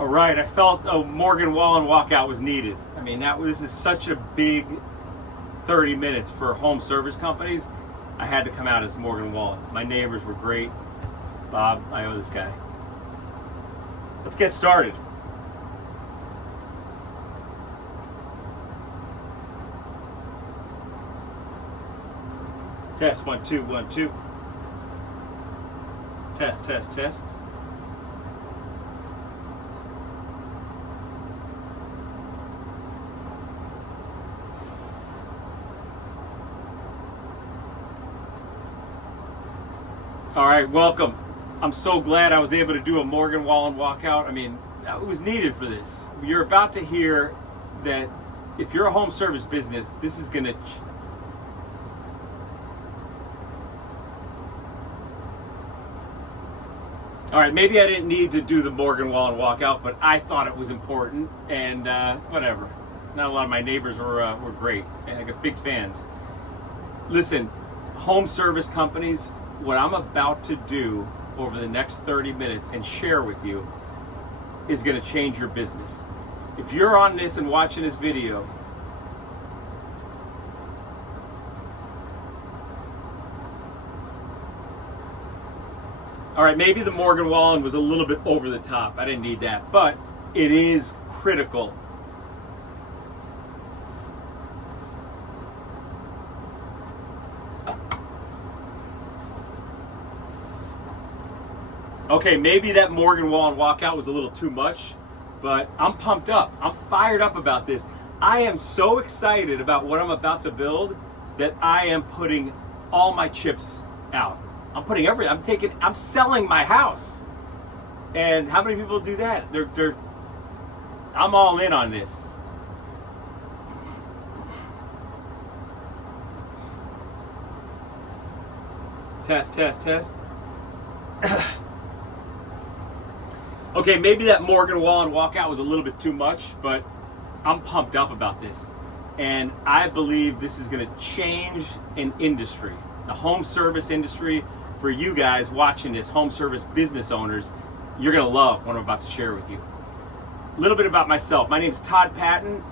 All right, I felt a Morgan Wallen walkout was needed. I mean, this is such a big 30 minutes for home service companies. I had to come out as Morgan Wallen. My neighbors were great. Bob, I owe this guy. Let's get started. Test 1 2 1 2. Test test test. All right, welcome. I'm so glad I was able to do a Morgan Wallen walkout. I mean, it was needed for this. You're about to hear that if you're a home service business, this is going to... All right, maybe I didn't need to do the Morgan Wallen walkout, but I thought it was important, and whatever. Not a lot of my neighbors were great, and I got big fans. Listen, home service companies, what I'm about to do over the next 30 minutes and share with you is going to change your business. If you're on this and watching this video, all right, maybe the Morgan Wallen was a little bit over the top. I didn't need that, but it is critical. Okay, maybe that Morgan Wallen walkout was a little too much, but I'm pumped up. I'm fired up about this. I am so excited about what I'm about to build that I am putting all my chips out. I'm putting everything. I'm selling my house. And how many people do that? I'm all in on this. Test, test, test. Okay, maybe that Morgan Wallen walkout was a little bit too much, but I'm pumped up about this. And I believe this is going to change an industry, the home service industry. For you guys watching this, home service business owners, you're going to love what I'm about to share with you. A little bit about myself. My name is Todd Patton.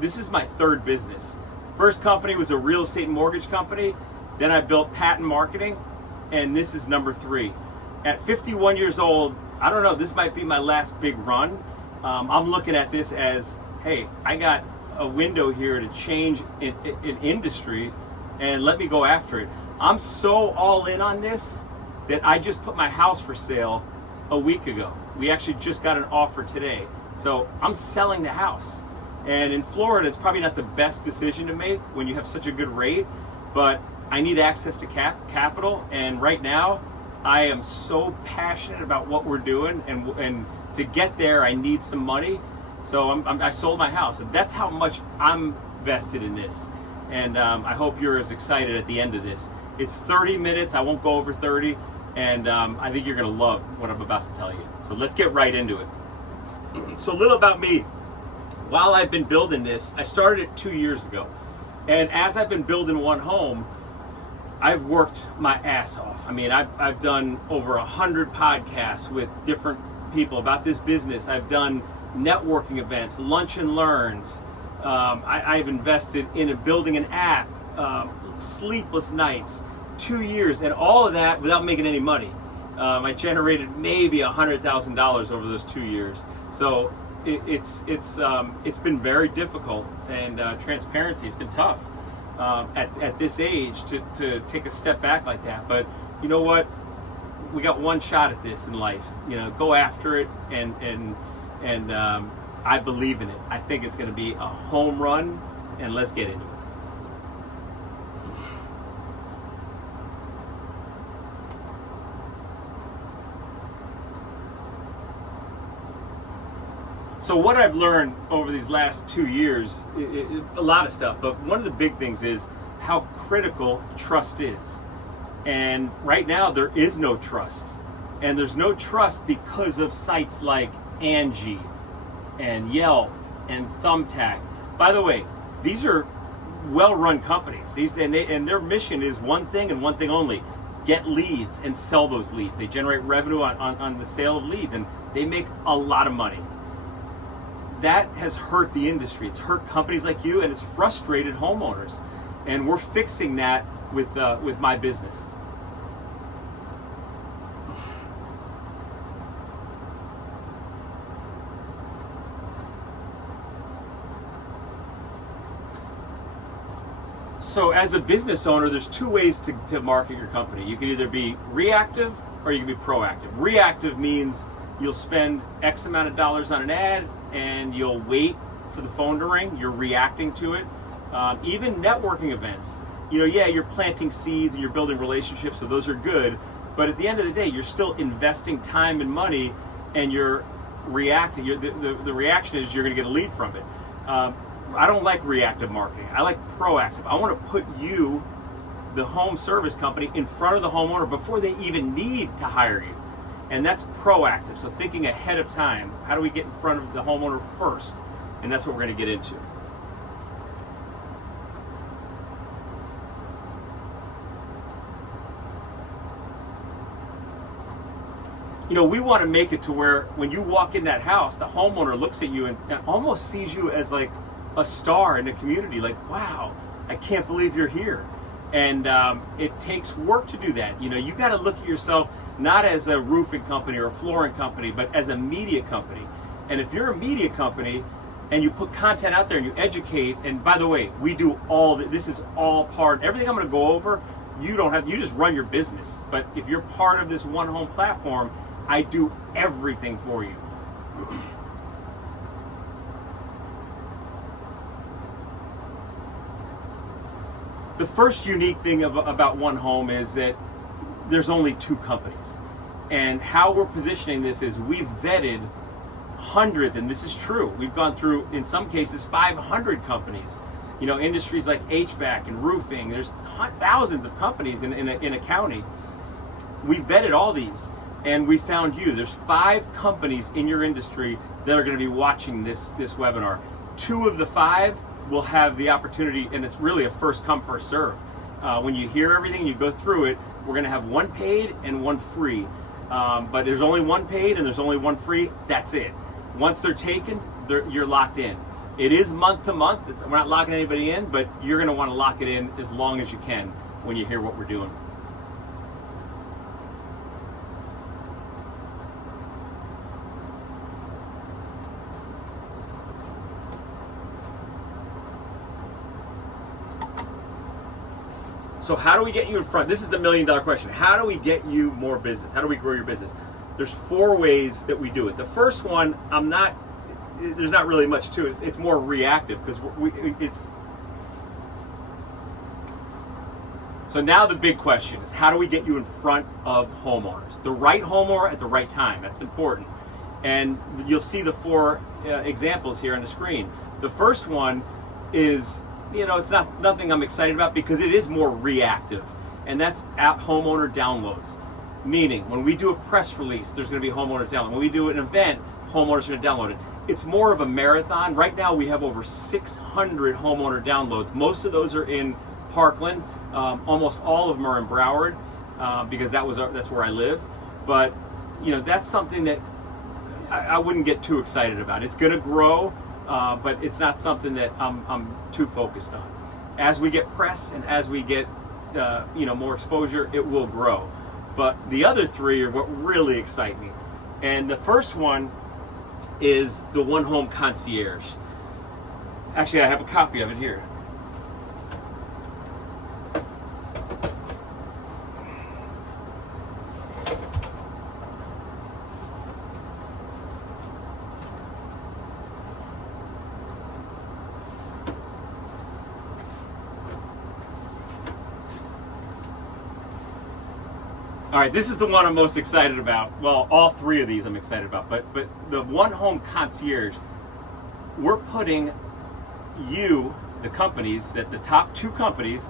This is my third business. First company was a real estate and mortgage company. Then I built Patton Marketing, and this is number 3. At 51 years old, I don't know, this might be my last big run. I'm looking at this as, hey, I got a window here to change an industry, and let me go after it. I'm so all in on this that I just put my house for sale a week ago. We actually just got an offer today. So I'm selling the house. And in Florida, it's probably not the best decision to make when you have such a good rate, but I need access to capital. And right now, I am so passionate about what we're doing, and to get there, I need some money. So I sold my house. And that's how much I'm vested in this. And I hope you're as excited at the end of this. It's 30 minutes. I won't go over 30. And I think you're going to love what I'm about to tell you. So let's get right into it. So a little about me. While I've been building this, I started it 2 years ago. And as I've been building one home, I've worked my ass off. I mean, I've done over 100 podcasts with different people about this business. I've done networking events, lunch and learns. I've invested in building an app, sleepless nights, 2 years, and all of that without making any money. I generated maybe $100,000 over those 2 years. So it's been very difficult, and transparency has been tough at this age to take a step back like that. But you know what? We got one shot at this in life. You know, go after it, and I believe in it. I think it's going to be a home run, and let's get into it. So what I've learned over these last 2 years, a lot of stuff, but one of the big things is how critical trust is. And right now there is no trust. And there's no trust because of sites like Angie and Yelp and Thumbtack. By the way, these are well-run companies. And their mission is one thing and one thing only: get leads and sell those leads. They generate revenue on the sale of leads, and They make a lot of money. That has hurt the industry. It's hurt companies like you, and it's frustrated homeowners. And we're fixing that with my business. So as a business owner, there's two ways to market your company. You can either be reactive or you can be proactive. Reactive means you'll spend X amount of dollars on an ad and you'll wait for the phone to ring. You're reacting to it. Even networking events. Yeah, you're planting seeds and you're building relationships, so those are good. But at the end of the day, you're still investing time and money, and you're reacting. The reaction is you're going to get a lead from it. I don't like reactive marketing. I like proactive. I want to put you, the home service company, in front of the homeowner before they even need to hire you. And that's proactive. So thinking ahead of time, how do we get in front of the homeowner first? And that's what we're going to get into. We want to make it to where when you walk in that house, the homeowner looks at you and almost sees you as like a star in the community. Like, wow, I can't believe you're here. And it takes work to do that. You got to look at yourself not as a roofing company or a flooring company, but as a media company. And if you're a media company and you put content out there and you educate, and by the way, we do this is all part, everything I'm going to go over, you just run your business. But if you're part of this One Home platform, I do everything for you. The first unique thing about One Home is that there's only two companies. And how we're positioning this is we've vetted hundreds, and this is true, we've gone through, in some cases, 500 companies. Industries like HVAC and roofing, there's thousands of companies in a county. We vetted all these, and we found you. There's 5 companies in your industry that are going to be watching this webinar. 2 of the 5 will have the opportunity, and it's really a first come, first serve. When you hear everything, you go through it, we're going to have 1 paid and 1 free. But there's only 1 paid and there's only 1 free. That's it. Once they're taken, you're locked in. It is month to month. We're not locking anybody in, but you're going to want to lock it in as long as you can when you hear what we're doing. So how do we get you in front? This is the $1 million question. How do we get you more business? How do we grow your business? There's 4 ways that we do it. The first one, there's not really much to it. It's more reactive because so now the big question is, how do we get you in front of homeowners? The right homeowner at the right time. That's important. And you'll see the 4 examples here on the screen. The first one is, it's nothing I'm excited about because it is more reactive, and that's app homeowner downloads. Meaning, when we do a press release, there's going to be homeowner download. When we do an event, homeowners are going to download it. It's more of a marathon. Right now, we have over 600 homeowner downloads. Most of those are in Parkland. Almost all of them are in Broward because that's where I live. But that's something that I wouldn't get too excited about. It's going to grow. But it's not something that I'm too focused on. As we get press and as we get more exposure, it will grow. But the other 3 are what really excite me. And the first one is the One Home Concierge. Actually, I have a copy of it here. All right, this is the one I'm most excited about. Well, all 3 of these I'm excited about, but the One Home Concierge, we're putting you, the companies, the top 2 companies.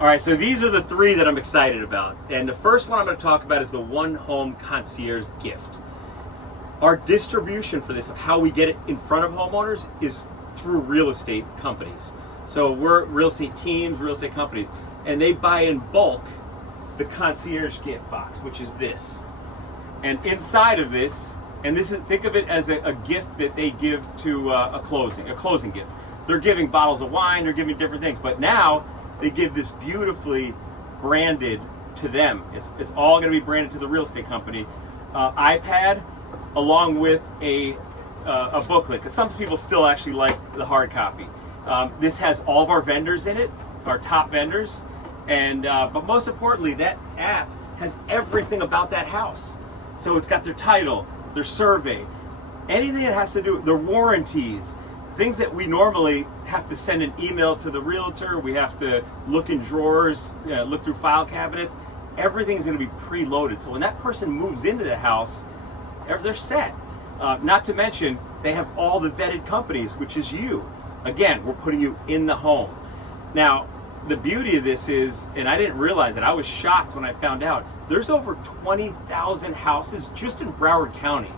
All right, so these are the 3 that I'm excited about. And the first one I'm going to talk about is the One Home Concierge gift. Our distribution for this, how we get it in front of homeowners, is through real estate companies. So we're real estate teams, real estate companies, and they buy in bulk the concierge gift box, which is this. And inside of this, and this is, think of it as a gift that they give to a closing gift. They're giving bottles of wine, they're giving different things, but now they give this beautifully branded to them. It's all going to be branded to the real estate company iPad, along with a booklet, because some people still actually like the hard copy. This has all of our vendors in it, our top vendors, and but most importantly, that app has everything about that house. So it's got their title, their survey, anything that has to do with their warranties, things that we normally have to send an email to the realtor, we have to look in drawers, look through file cabinets. Everything's going to be preloaded. So when that person moves into the house, they're set. Not to mention, they have all the vetted companies, which is you. Again, we're putting you in the home. Now, the beauty of this is, and I didn't realize it, I was shocked when I found out, there's over 20,000 houses just in Broward County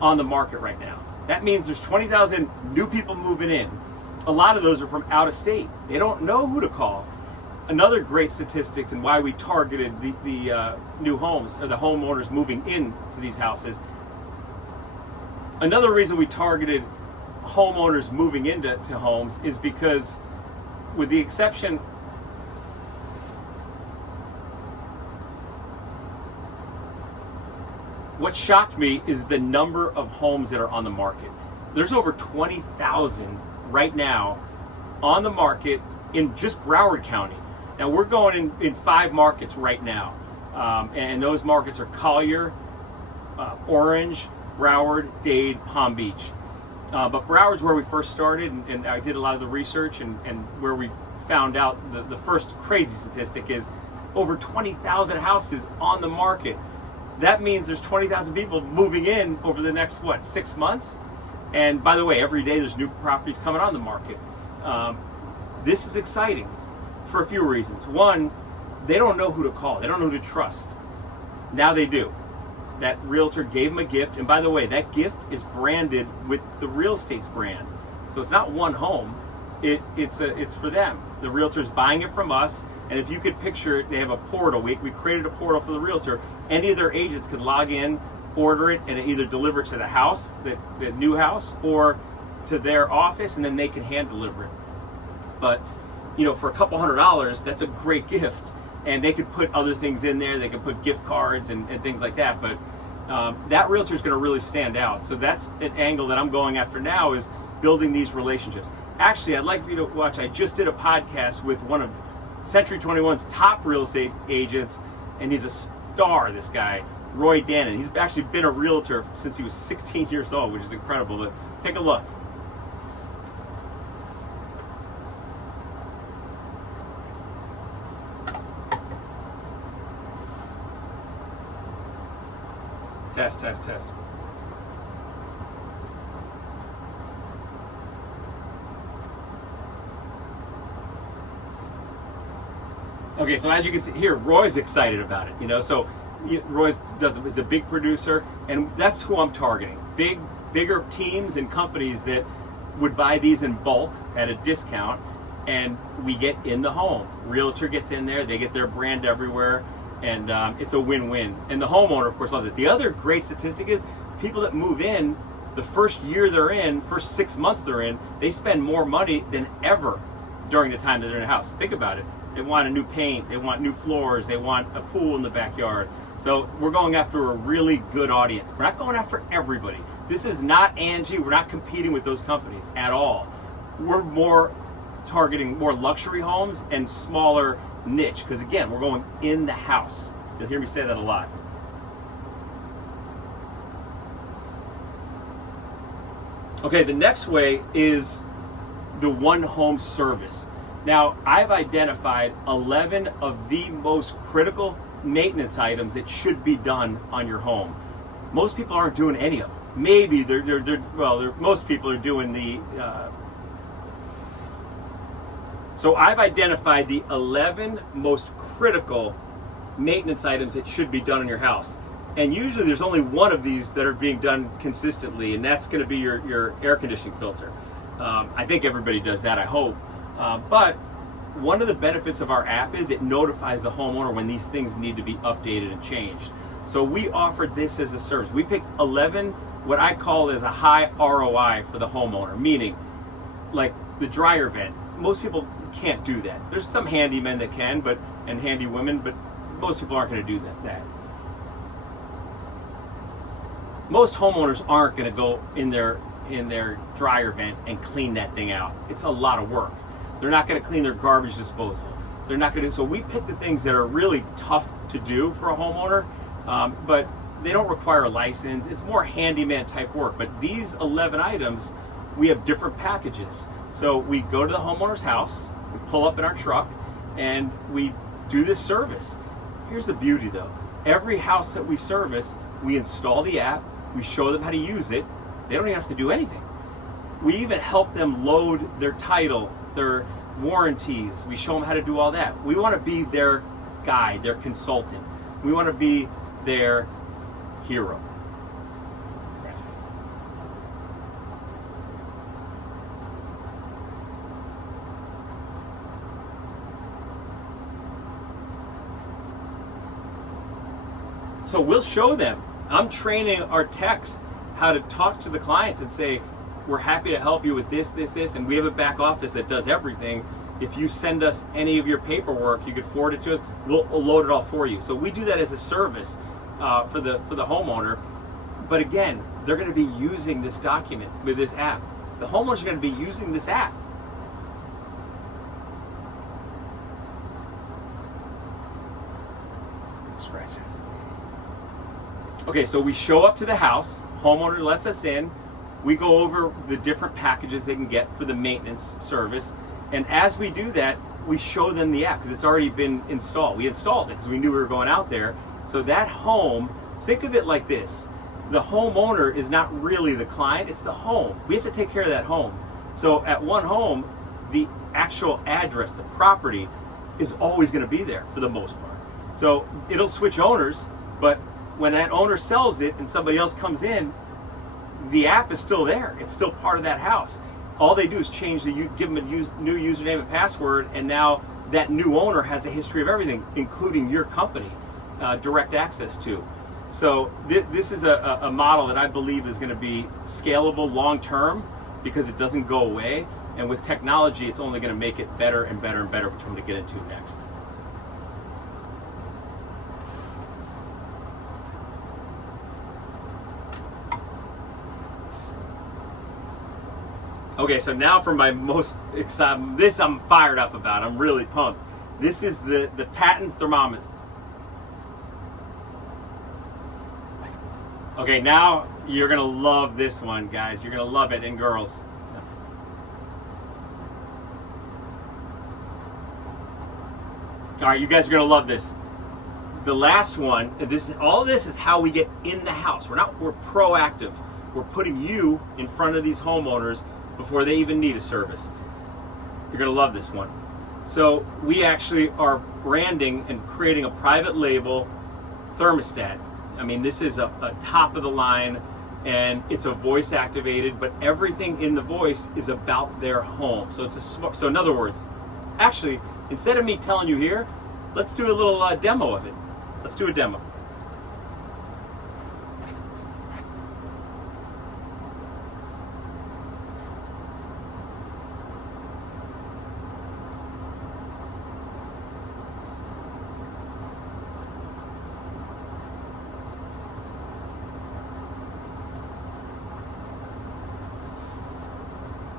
on the market right now. That means there's 20,000 new people moving in. A lot of those are from out of state. They don't know who to call. Another great statistic and why we targeted the new homes, or the homeowners moving into these houses. Another reason we targeted homeowners moving into homes is because, with the exception, what shocked me is the number of homes that are on the market. There's over 20,000 right now on the market in just Broward County. Now we're going in 5 markets right now, and those markets are Collier, Orange, Broward, Dade, Palm Beach. But Broward's where we first started, and I did a lot of the research, and where we found out the first crazy statistic is over 20,000 houses on the market. That means there's 20,000 people moving in over the next, 6 months? And by the way, every day there's new properties coming on the market. This is exciting for a few reasons. One, they don't know who to call. They don't know who to trust. Now they do. That realtor gave them a gift, and by the way, that gift is branded with the real estate's brand. So it's not one home. It's for them. The realtor's buying it from us, and if you could picture it, they have a portal. We created a portal for the realtor. Any of their agents can log in, order it, and either deliver it to the house, the new house, or to their office, and then they can hand deliver it. But for a couple $100, that's a great gift. And they could put other things in there. They could put gift cards and things like that. But that realtor is going to really stand out. So that's an angle that I'm going after now, is building these relationships. Actually, I'd like for you to watch. I just did a podcast with one of Century 21's top real estate agents, and he's a star, this guy, Roy Dannon. He's actually been a realtor since he was 16 years old, which is incredible. But take a look. Test. Okay, so as you can see here, Roy's excited about it. So Roy's is a big producer, and that's who I'm targeting. Bigger teams and companies that would buy these in bulk at a discount, and we get in the home. Realtor gets in there, they get their brand everywhere. And it's a win-win. And the homeowner, of course, loves it. The other great statistic is people that move in, the first year they're in, first 6 months they're in, they spend more money than ever during the time that they're in a house. Think about it. They want a new paint, they want new floors, they want a pool in the backyard. So we're going after a really good audience. We're not going after everybody. This is not Angie. We're not competing with those companies at all. We're more targeting more luxury homes and smaller niche, because again, we're going in the house. You'll hear me say that a lot. Okay, the next way is the one home service. Now, I've identified 11 of the most critical maintenance items that should be done on your home. Most people aren't doing any of them. Maybe most people are doing the so I've identified the 11 most critical maintenance items that should be done in your house. And usually there's only one of these that are being done consistently, and that's going to be your air conditioning filter. I think everybody does that, I hope. But one of the benefits of our app is it notifies the homeowner when these things need to be updated and changed. So we offered this as a service. We picked 11, what I call is a high ROI for the homeowner, meaning like the dryer vent. Most people can't do that. There's some handymen that can, and handy women, but most people aren't going to do that. Most homeowners aren't going to go in their dryer vent and clean that thing out. It's a lot of work. They're not going to clean their garbage disposal. They're not going to. So we pick the things that are really tough to do for a homeowner, but they don't require a license. It's more handyman type work. But these 11 items, we have different packages. So we go to the homeowner's house, we pull up in our truck, and we do this service. Here's the beauty though. Every house that we service, we install the app, we show them how to use it. They don't even have to do anything. We even help them load their title, their warranties. We show them how to do all that. We want to be their guide, their consultant. We want to be their hero. So we'll show them. I'm training our techs how to talk to the clients and say, we're happy to help you with this, and we have a back office that does everything. If you send us any of your paperwork, you could forward it to us. We'll load it all for you. So we do that as a service for the homeowner. But again, they're going to be using this document with this app. The homeowners are going to be using this app. Scratch it. Okay, so we show up to the house, homeowner lets us in, we go over the different packages they can get for the maintenance service, and as we do that, we show them the app because it's already been installed. We installed it because we knew we were going out there. So that home, think of it like this. The homeowner is not really the client, it's the home. We have to take care of that home. So at one home, the actual address, the property, is always going to be there for the most part. So it'll switch owners, but when that owner sells it and somebody else comes in, the app is still there. It's still part of that house. All they do is change give them a new username and password, and now that new owner has a history of everything, including your company, direct access to. So this is a model that I believe is going to be scalable long term because it doesn't go away, and with technology, it's only going to make it better and better and better, which I'm going to get into next. Okay, so now for my most exciting, this I'm fired up about, I'm really pumped. This is the patent thermometer. Okay, now you're gonna love this one, guys. You're gonna love it, and girls. All right, you guys are gonna love this. The last one, all this is how we get in the house. We're proactive. We're putting you in front of these homeowners before they even need a service. You're gonna love this one. So we actually are branding and creating a private label thermostat. I mean, this is a top of the line, and it's a voice activated, but everything in the voice is about their home. So so in other words, actually, instead of me telling you here, let's do a little demo of it. Let's do a demo.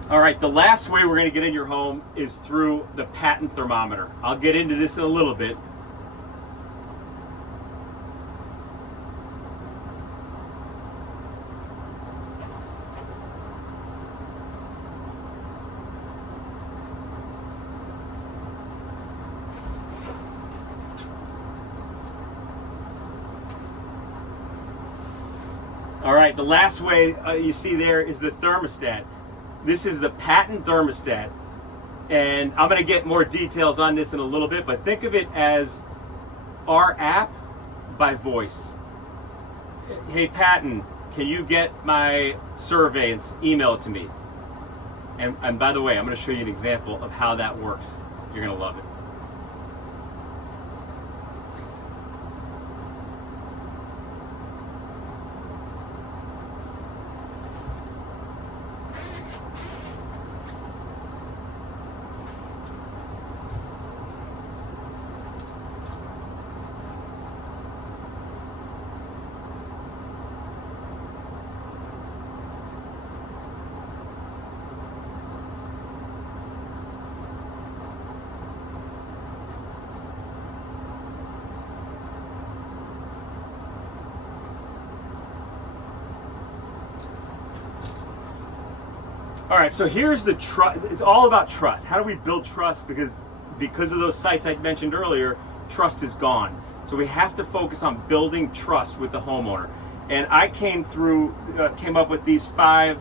All right, the last way we're going to get in your home is through the patent thermometer. I'll get into this in a little bit. All right, the last way you see there is the thermostat. This is the patent thermostat, and I'm going to get more details on this in a little bit, but think of it as our app by voice. Hey, Patton, can you get my survey and email it to me? And by the way, I'm going to show you an example of how that works. You're going to love it. All right, so here's the trust. It's all about trust. How do we build trust? Because of those sites I mentioned earlier, trust is gone. So we have to focus on building trust with the homeowner. And I came up with these 5.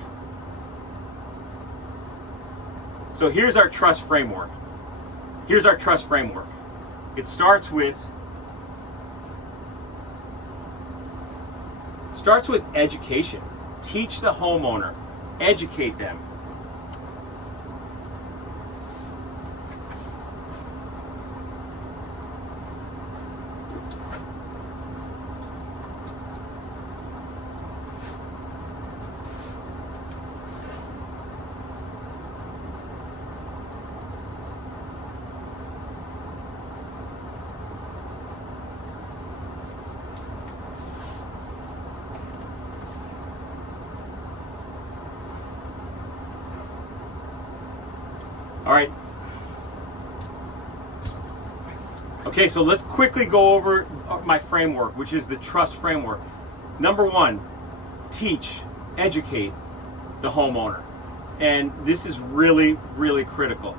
So here's our trust framework. It starts with education. Teach the homeowner. Educate them. All right. Okay, so let's quickly go over my framework, which is the trust framework. Number 1, teach, educate the homeowner. And this is really, really critical.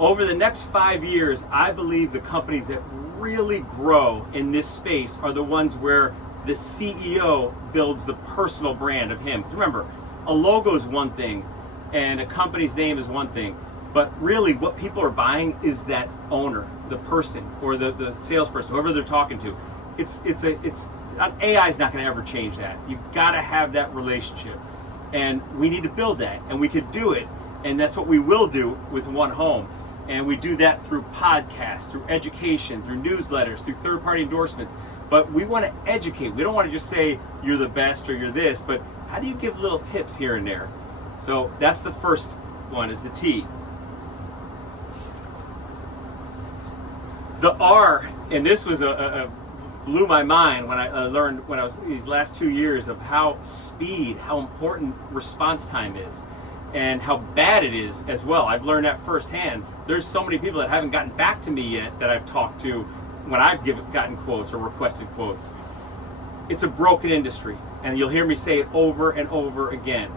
Over the next 5 years, I believe the companies that really grow in this space are the ones where the CEO builds the personal brand of him. Remember, a logo is one thing and a company's name is one thing. But really what people are buying is that owner, the person, or the salesperson, whoever they're talking to. AI is not going to ever change that. You've got to have that relationship. And we need to build that. And we could do it. And that's what we will do with One Home. And we do that through podcasts, through education, through newsletters, through third-party endorsements. But we want to educate. We don't want to just say you're the best or you're this, but how do you give little tips here and there? So that's the first one, is the T. The R, and this was blew my mind when I learned when I was these last 2 years of how important response time is, and how bad it is as well. I've learned that firsthand. There's so many people that haven't gotten back to me yet that I've talked to when I've gotten quotes or requested quotes. It's a broken industry, and you'll hear me say it over and over again.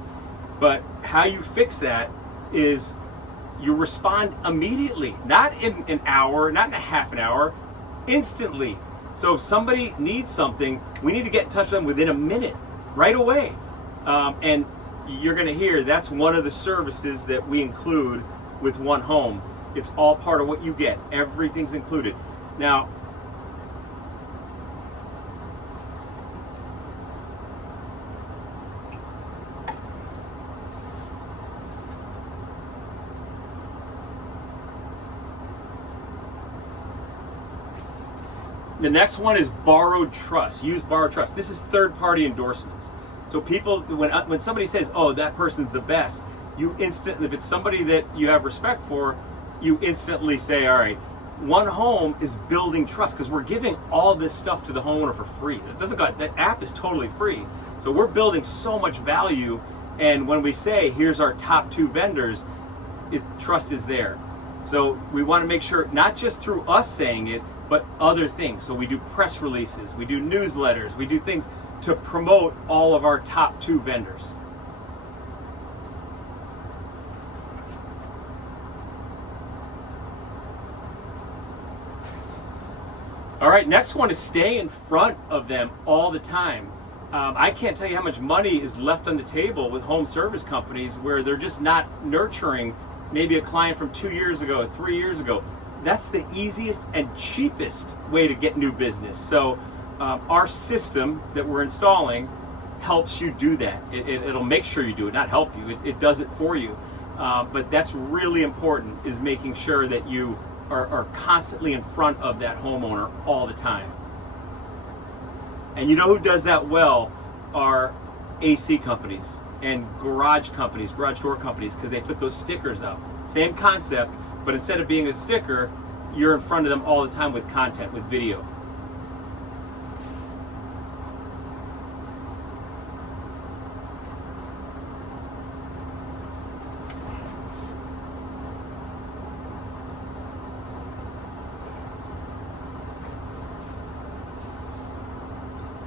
But how you fix that is you respond immediately, not in an hour, not in a half an hour, instantly. So if somebody needs something, we need to get in touch with them within a minute, right away. And you're going to hear that's one of the services that we include with One Home. It's all part of what you get. Everything's included. Now, the next one is borrowed trust. Use borrowed trust. This is third-party endorsements. So people, when somebody says, "Oh, that person's the best," you instantly, if it's somebody that you have respect for, you instantly say, "All right, One Home is building trust," because we're giving all this stuff to the homeowner for free. That app is totally free. So we're building so much value, and when we say, "Here's our top 2 vendors," trust is there. So we want to make sure, not just through us saying it, but other things. So we do press releases, we do newsletters, we do things to promote all of our top 2 vendors. All right, next one is stay in front of them all the time. I can't tell you how much money is left on the table with home service companies where they're just not nurturing maybe a client from 2 years ago, 3 years ago. That's the easiest and cheapest way to get new business. So our system that we're installing helps you do that. It'll make sure you do it, not help you. It does it for you. But that's really important, is making sure that you are constantly in front of that homeowner all the time. And you know who does that well are AC companies and garage companies, garage door companies, because they put those stickers up. Same concept, but instead of being a sticker, you're in front of them all the time with content, with video.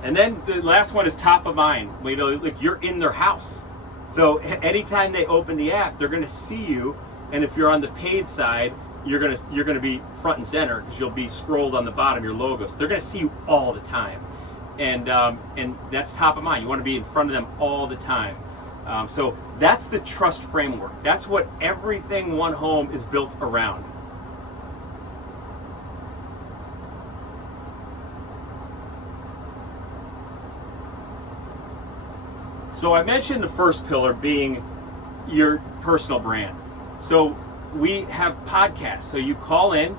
And then the last one is top of mind. You know, like you're in their house. So anytime they open the app, they're going to see you. And if you're on the paid side, you're going to be front and center, because you'll be scrolled on the bottom, your logo. So they're going to see you all the time. And that's top of mind. You want to be in front of them all the time. So that's the trust framework. That's what everything One Home is built around. So I mentioned the first pillar being your personal brand. So we have podcasts. So you call in.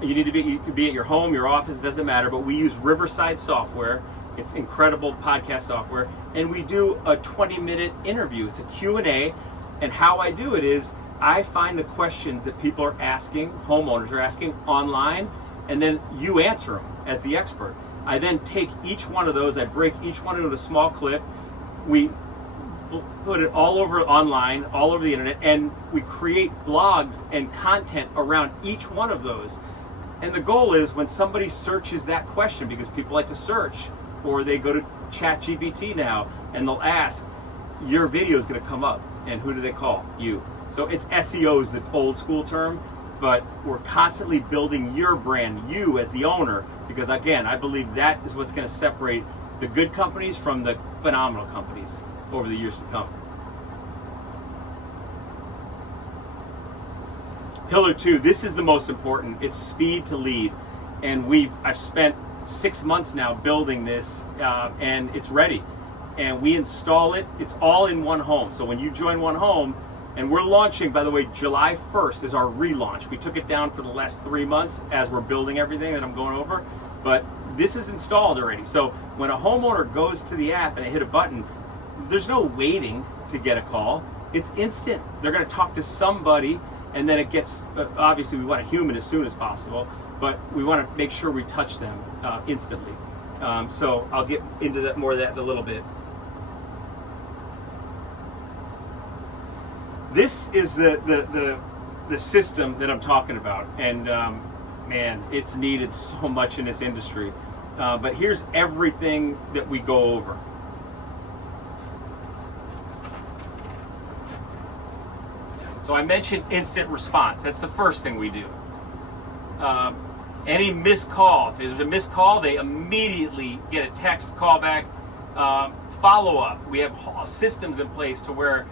You could be at your home, your office, doesn't matter. But we use Riverside software. It's incredible podcast software, and we do a 20-minute interview. It's a Q&A, and how I do it is I find the questions that people are asking, homeowners are asking online, and then you answer them as the expert. I then take each one of those. I break each one into a small clip. We put it all over online, all over the internet, and we create blogs and content around each one of those. And the goal is when somebody searches that question, because people like to search, or they go to ChatGPT now and they'll ask, your video is going to come up, and who do they call? You. So it's SEO is the old school term, but we're constantly building your brand, you as the owner, because again, I believe that is what's going to separate the good companies from the phenomenal companies over the years to come. Pillar 2, this is the most important. It's speed to lead. And I've spent 6 months now building this, and it's ready. And we install it. It's all in One Home. So when you join One Home, and we're launching, by the way, July 1st is our relaunch. We took it down for the last 3 months as we're building everything that I'm going over. But this is installed already. So when a homeowner goes to the app and they hit a button, there's no waiting to get a call. It's instant. They're going to talk to somebody, and then it gets, obviously we want a human as soon as possible, but we want to make sure we touch them instantly. So I'll get into that more of that in a little bit. This is the system that I'm talking about, and man, it's needed so much in this industry. But here's everything that we go over. So I mentioned instant response. That's the first thing we do. Any missed call, if there's a missed call, they immediately get a text, call back, follow up. We have systems in place to where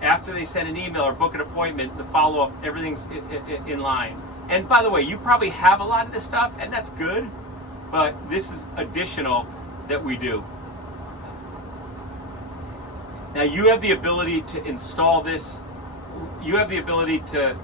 after they send an email or book an appointment, the follow up, everything's in line. And by the way, you probably have a lot of this stuff, and that's good, but this is additional that we do. Now you have the ability to install this. You have the ability to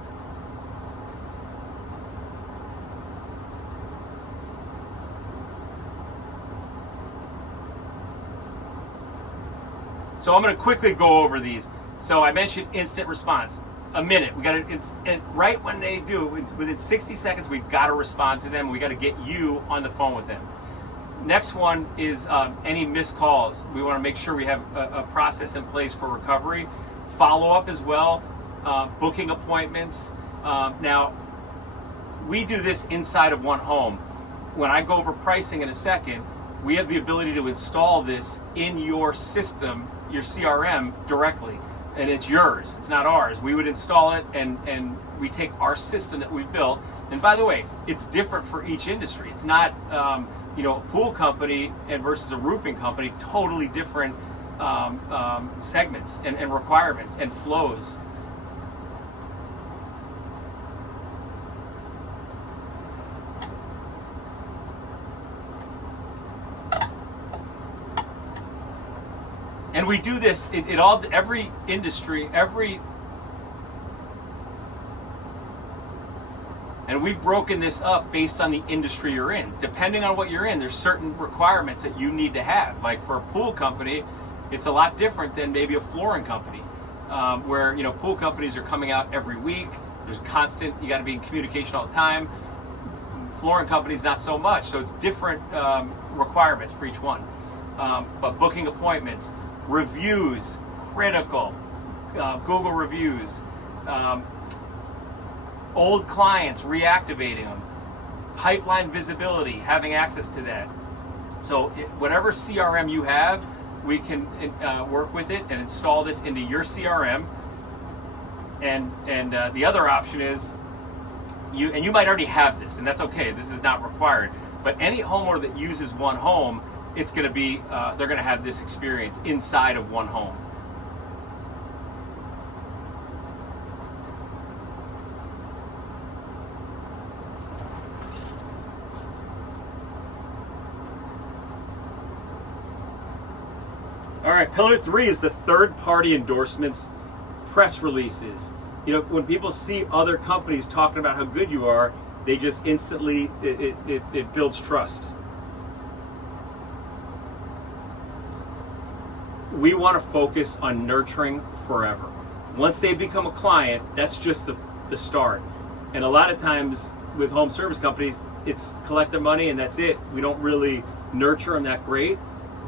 So I'm going to quickly go over these. So I mentioned instant response. A minute. We got to. It's right when they do, within 60 seconds, we've got to respond to them. We got to get you on the phone with them. Next one is any missed calls. We want to make sure we have a process in place for recovery, follow up as well, booking appointments. Now, we do this inside of One Home. When I go over pricing in a second, we have the ability to install this in your system, your CRM, directly. And it's yours, it's not ours. We would install it, and we take our system that we've built. And by the way, it's different for each industry. It's not, a pool company and versus a roofing company, totally different segments and requirements and flows. And we do this, every industry, every And we've broken this up based on the industry you're in. Depending on what you're in, there's certain requirements that you need to have. Like for a pool company, it's a lot different than maybe a flooring company, where pool companies are coming out every week. There's constant, you got to be in communication all the time. Flooring companies, not so much. So it's different requirements for each one. But booking appointments, reviews, critical. Google reviews, old clients, reactivating them, pipeline visibility, having access to that. So whatever CRM you have, we can work with it and install this into your CRM. And the other option is, you might already have this, and that's okay. This is not required. But any homeowner that uses One Home, it's going to be they're going to have this experience inside of One Home. All right, pillar 3 is the third-party endorsements, press releases. When people see other companies talking about how good you are, they just instantly, it builds trust. We want to focus on nurturing forever. Once they become a client, that's just the start. And a lot of times with home service companies, it's collect their money and that's it. We don't really nurture them that great.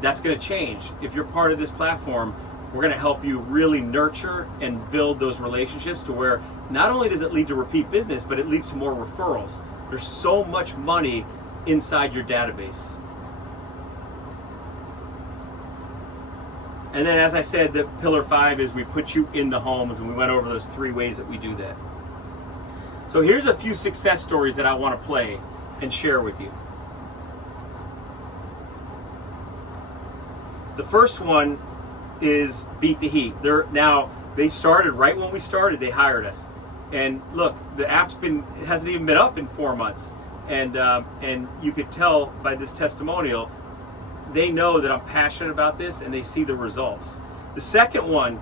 That's going to change. If you're part of this platform, we're going to help you really nurture and build those relationships to where not only does it lead to repeat business, but it leads to more referrals. There's so much money inside your database. And then, as I said, the pillar 5 is we put you in the homes, and we went over those 3 ways that we do that. So here's a few success stories that I want to play and share with you. The first one is Beat the Heat. They started right when we started. They hired us, and look, the app's hasn't even been up in 4 months, and you could tell by this testimonial, they know that I'm passionate about this, and they see the results. The second one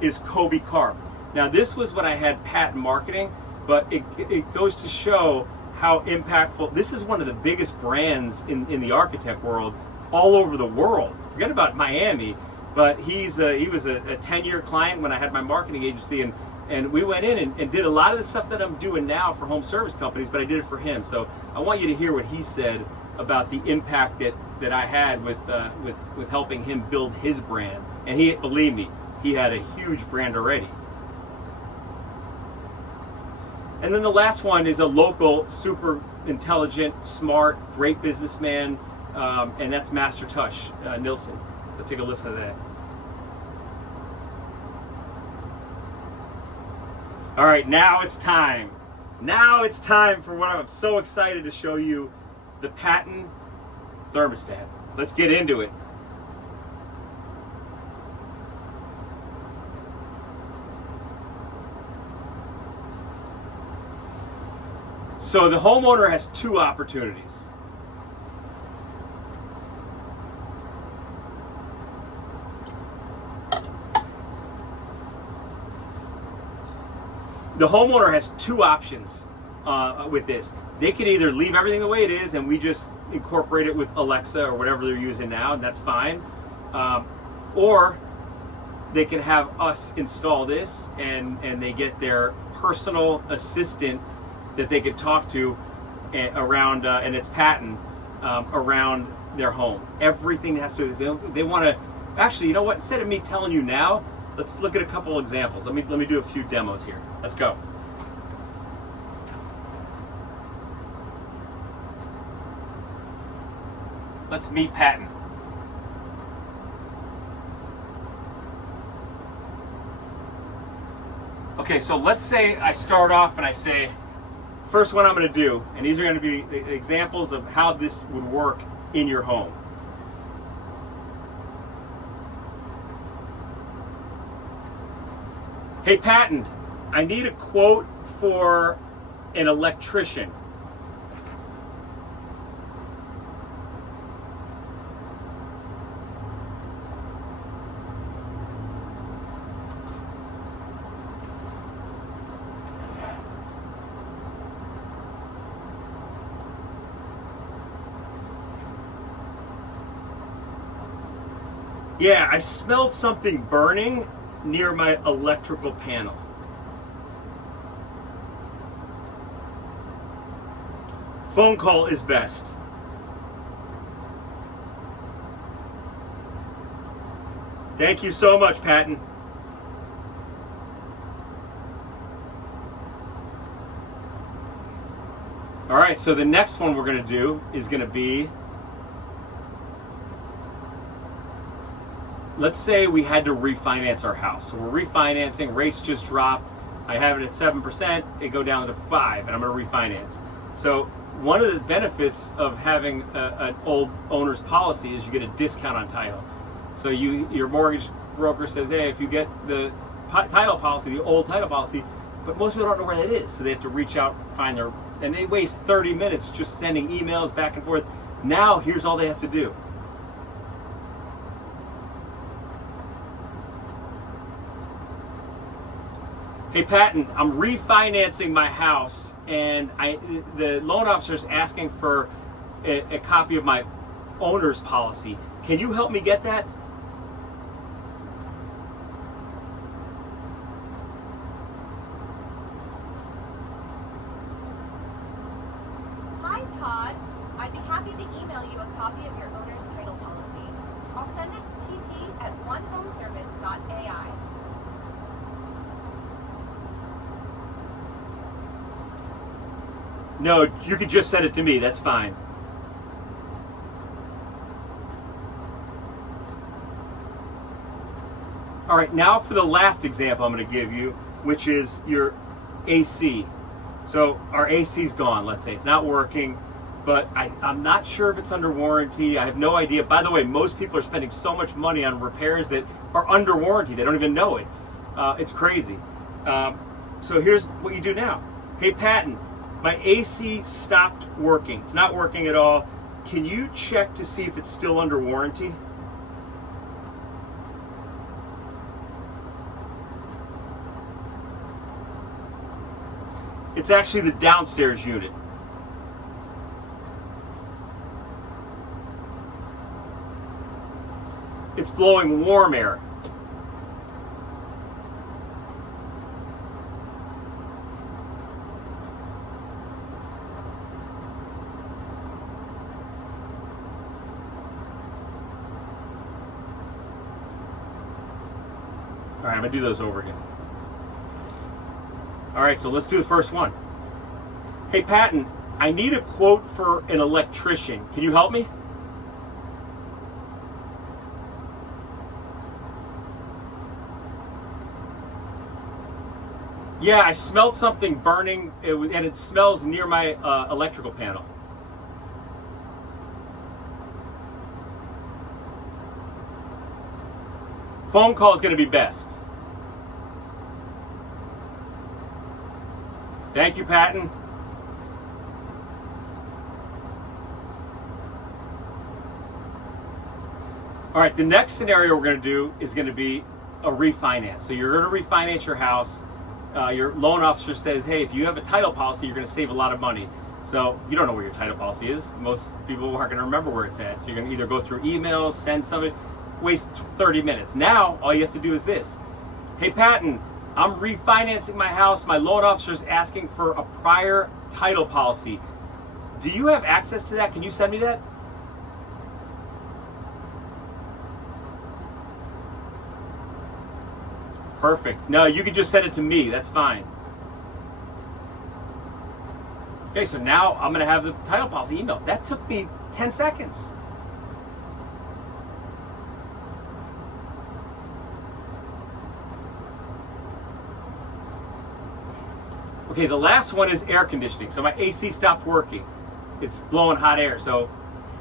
is Kobe Carp. Now, this was when I had patent marketing, but it goes to show how impactful. This is one of the biggest brands in the architect world, all over the world. Forget about Miami. But he was a 10-year client when I had my marketing agency, and we went in and did a lot of the stuff that I'm doing now for home service companies, but I did it for him. So I want you to hear what he said about the impact that I had with helping him build his brand. And believe me, he had a huge brand already. And then the last one is a local, super intelligent, smart, great businessman, and that's Master Touch Nilsson. So take a listen to that. All right, now it's time. Now it's time for what I'm so excited to show you, the Patent thermostat. Let's get into it. So the homeowner has 2 opportunities. The homeowner has 2 options with this. They can either leave everything the way it is and we just incorporate it with Alexa or whatever they're using now, and that's fine. Or they can have us install this and they get their personal assistant that they could talk to around, and it's patent, around their home. Everything has to, they want to, actually, you know what, instead of me telling you now, let's look at a couple examples. Let me do a few demos here. Let's go. Let's meet Patent. Okay, so let's say I start off and I say, first one I'm going to do, and these are going to be examples of how this would work in your home. Hey, Patent, I need a quote for an electrician. Yeah, I smelled something burning near my electrical panel. Phone call is best. Thank you so much, Patton. All right, so the next one we're going to do is going to be, let's say we had to refinance our house. So we're refinancing, rates just dropped. I have it at 7%, it go down to 5, and I'm going to refinance. So one of the benefits of having an old owner's policy is you get a discount on title. So your mortgage broker says, hey, if you get the title policy, the old title policy, but most people don't know where that is. So they have to reach out, find their, and they waste 30 minutes just sending emails back and forth. Now, here's all they have to do. Hey, Patton, I'm refinancing my house, and the loan officer is asking for a copy of my owner's policy. Can you help me get that? Hi, Todd. I'd be happy to email you a copy of your owner's title policy. I'll send it to tp@onehomeservice.ai. No, you could just send it to me. That's fine. All right, now for the last example I'm going to give you, which is your AC. So our AC's gone, let's say. It's not working, but I'm not sure if it's under warranty. I have no idea. By the way, most people are spending so much money on repairs that are under warranty. They don't even know it. It's crazy. So here's what you do now. Hey, Patton, my AC stopped working. It's not working at all. Can you check to see if it's still under warranty? It's actually the downstairs unit. It's blowing warm air. All right, I'm gonna do those over again. All right, so let's do the first one. Hey, Patton, I need a quote for an electrician. Can you help me? Yeah, I smelled something burning, and it smells near my electrical panel. Phone call is going to be best. Thank you, Patton. All right, the next scenario we're going to do is going to be a refinance. So you're going to refinance your house. Your loan officer says, hey, if you have a title policy, you're going to save a lot of money. So you don't know where your title policy is. Most people aren't going to remember where it's at. So you're going to either go through emails, send something, waste 30 minutes. Now, all you have to do is this. Hey, Patton, I'm refinancing my house. My loan officer is asking for a prior title policy. Do you have access to that? Can you send me that? Perfect. No, you can just send it to me. That's fine. Okay, so now I'm going to have the title policy email. That took me 10 seconds. Okay, the last one is air conditioning. So my AC stopped working. It's blowing hot air. So,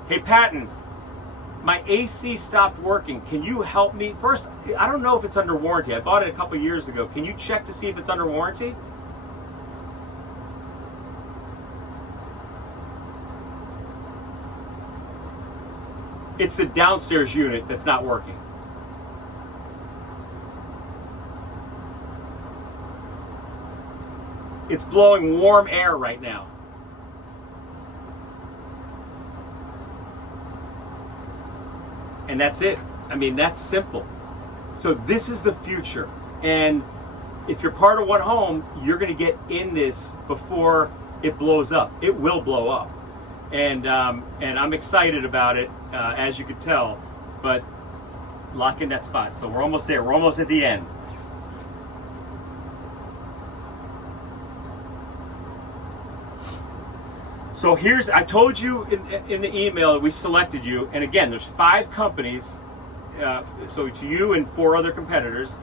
hey, Patton, my AC stopped working. Can you help me? First, I don't know if it's under warranty. I bought it a couple years ago. Can you check to see if it's under warranty? It's the downstairs unit that's not working. It's blowing warm air right now. And that's it. I mean, that's simple. So this is the future. And if you're part of One Home, you're going to get in this before it blows up. It will blow up. And I'm excited about it, as you could tell. But lock in that spot. So we're almost there. We're almost at the end. So I told you in the email that we selected you, and again, there's 5 companies, so it's you and 4 other competitors.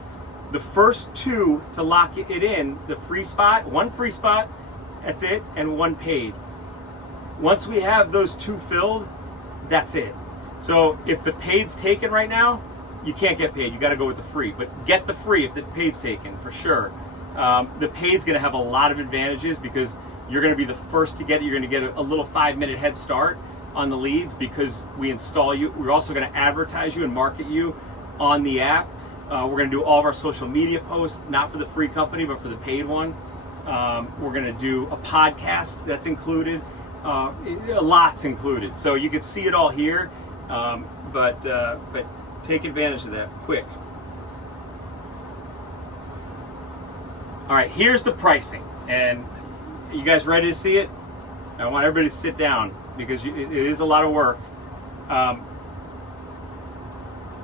The first 2 to lock it in, the free spot, 1 free spot, that's it, and 1 paid. Once we have those 2 filled, that's it. So if the paid's taken right now, you can't get paid. You got to go with the free, but get the free if the paid's taken for sure. The paid's going to have a lot of advantages because you're going to be the first to get it. You're going to get a little 5-minute head start on the leads because we install you. We're also going to advertise you and market you on the app. We're going to do all of our social media posts, not for the free company, but for the paid one. We're going to do a podcast that's included. A lot's included. So you can see it all here, but take advantage of that quick. All right, here's the pricing. And you guys ready to see it? I want everybody to sit down because it is a lot of work.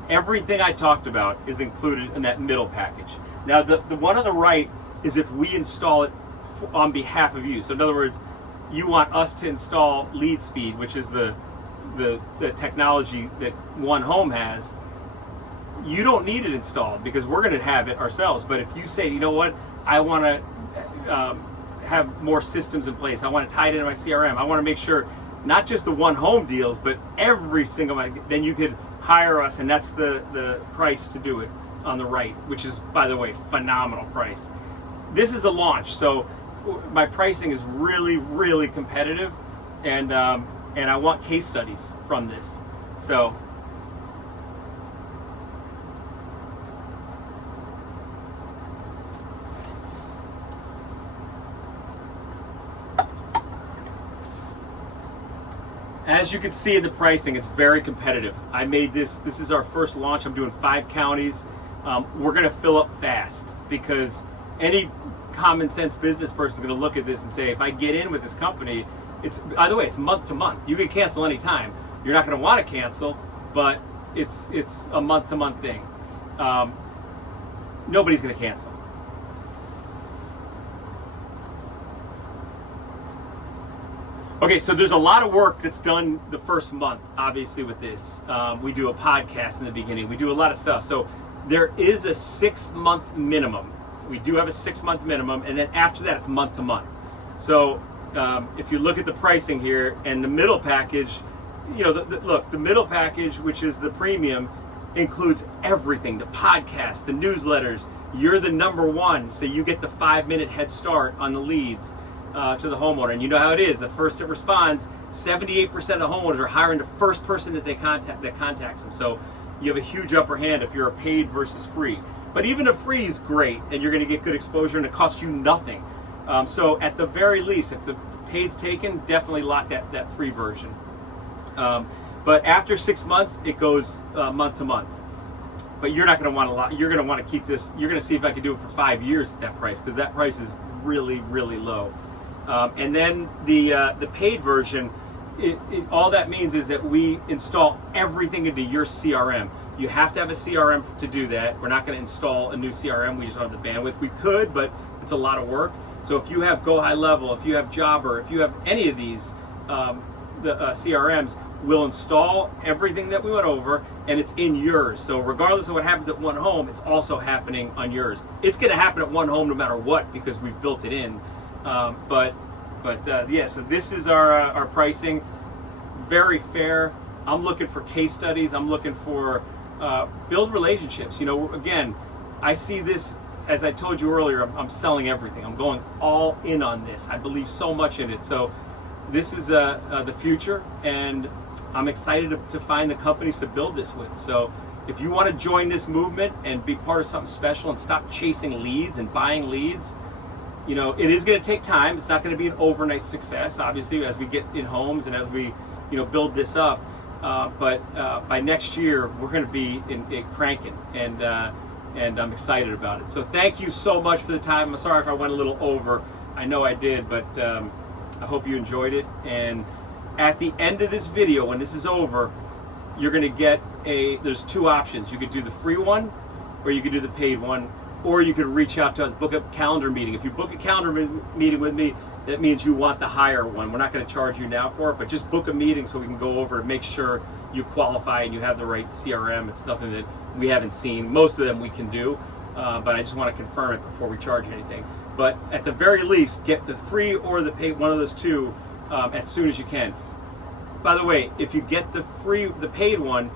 Everything I talked about is included in that middle package. Now, the one on the right is if we install it on behalf of you. So in other words, you want us to install Lead Speed, which is the technology that One Home has. You don't need it installed because we're going to have it ourselves. But if you say, you know what, I want to have more systems in place. I want to tie it into my CRM. I want to make sure not just the One Home deals, but every single one. Then you could hire us, and that's the price to do it on the right, which is, by the way, phenomenal price. This is a launch, so my pricing is really, really competitive, and I want case studies from this. So. As you can see in the pricing, it's very competitive. I made this is our first launch. I'm doing 5 counties. We're gonna fill up fast because any common sense business person is gonna look at this and say, if I get in with this company, by the way, it's month to month. You can cancel anytime. You're not gonna wanna cancel, but it's a month to month thing. Nobody's gonna cancel. Okay, so there's a lot of work that's done the first month, obviously, with this. We do a podcast in the beginning. We do a lot of stuff. So there is a 6-month minimum. We do have a 6-month minimum, and then after that, it's month to month. So if you look at the pricing here and the middle package, you know, look, the middle package, which is the premium, includes everything, the podcast, the newsletters. You're the number 1, so you get the 5-minute head start on the leads. To the homeowner, and you know how it is. The first that responds, 78% of the homeowners are hiring the first person that contacts them. So you have a huge upper hand if you're a paid versus free. But even a free is great, and you're going to get good exposure, and it costs you nothing. So at the very least, if the paid's taken, definitely lock that free version. But after 6 months, it goes month to month. But you're not going to want to lock. You're going to want to keep this. You're going to see if I can do it for 5 years at that price, because that price is really, really low. And then the paid version, all that means is that we install everything into your CRM. You have to have a CRM to do that. We're not going to install a new CRM. We just don't have the bandwidth. We could, but it's a lot of work. So if you have Go High Level, if you have Jobber, if you have any of these CRMs, we'll install everything that we went over, and it's in yours. So regardless of what happens at One Home, it's also happening on yours. It's going to happen at One Home no matter what because we've built it in. Yeah, so this is our pricing. Very fair. I'm looking for case studies. I'm looking for build relationships. You know, again, I see this, as I told you earlier, I'm selling everything. I'm going all in on this. I believe so much in it. So this is the future, and I'm excited to find the companies to build this with. So if you want to join this movement and be part of something special and stop chasing leads and buying leads, you know, it is going to take time. It's not going to be an overnight success, obviously, as we get in homes and as we, you know, build this up. but by next year we're going to be in cranking, and I'm excited about it. So thank you so much for the time. I'm sorry if I went a little over. I know I did, but I hope you enjoyed it. And at the end of this video, when this is over, you're going to get there's two options. You could do the free one, or you could do the paid one, or you could reach out to us, book a calendar meeting. If you book a calendar meeting with me, that means you want the higher one. We're not going to charge you now for it, but just book a meeting so we can go over and make sure you qualify and you have the right CRM. It's nothing that we haven't seen. Most of them we can do, but I just want to confirm it before we charge anything. But at the very least, get the free or the paid, one of those two, as soon as you can. By the way, if you get the paid one,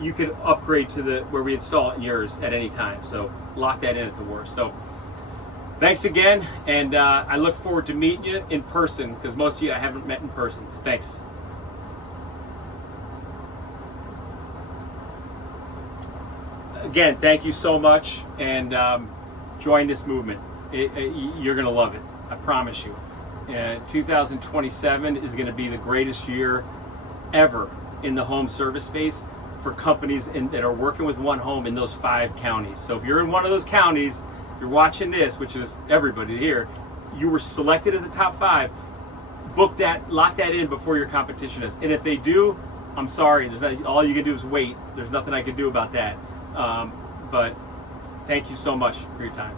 you could upgrade to where we install it in yours at any time. So lock that in at the worst. So thanks again, and I look forward to meeting you in person, because most of you I haven't met in person. So thanks. Again, thank you so much, and join this movement. You're going to love it. I promise you. 2027 is going to be the greatest year ever in the home service space for companies that are working with one home in those 5 counties. So if you're in one of those counties, you're watching this, which is everybody here, you were selected as a top 5, book that, lock that in before your competition is. And if they do, I'm sorry, all you can do is wait. There's nothing I can do about that. But thank you so much for your time.